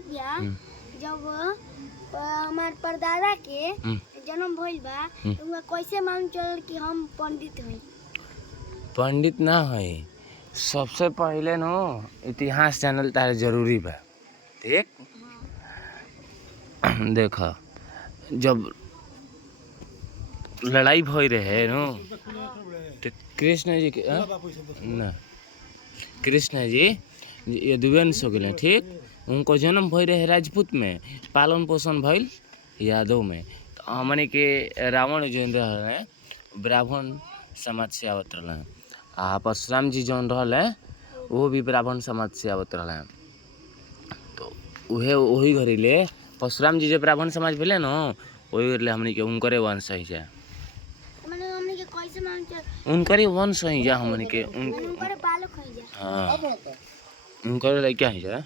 भैया जब हमार परदादा के जन्म भइल बा तो उनका कैसे मालूम चलल कि हम पंडित हई? पंडित ना है, सबसे पहले नो इतिहास जानल तारे जरूरी बा। ठीक देख, जब लड़ाई भई रहे नो तो कृष्ण जी के ना कृष्ण जी यदुवंश हो गए। ठीक, उनको जन्म भई रहे राजपूत में, पालन पोषण भइल यादव में। तो हमने के रावण जो रहे ब्राह्मण समाज से आवत रहे, आ परशुराम जी जौन रहे वो भी ब्राह्मण समाज से आवत रहे। तो उहे वही घड़ीले परशुराम जी जो ब्राह्मण समाज भेले न, वही घड़ीले हमने के उनकरे वंश ही जा, माने हमने के कैसे मालूम चल? उनकरे वंश ही जा हमने के उनकरे बालक हई जा। हाँ उनकरे लड़का ही जा।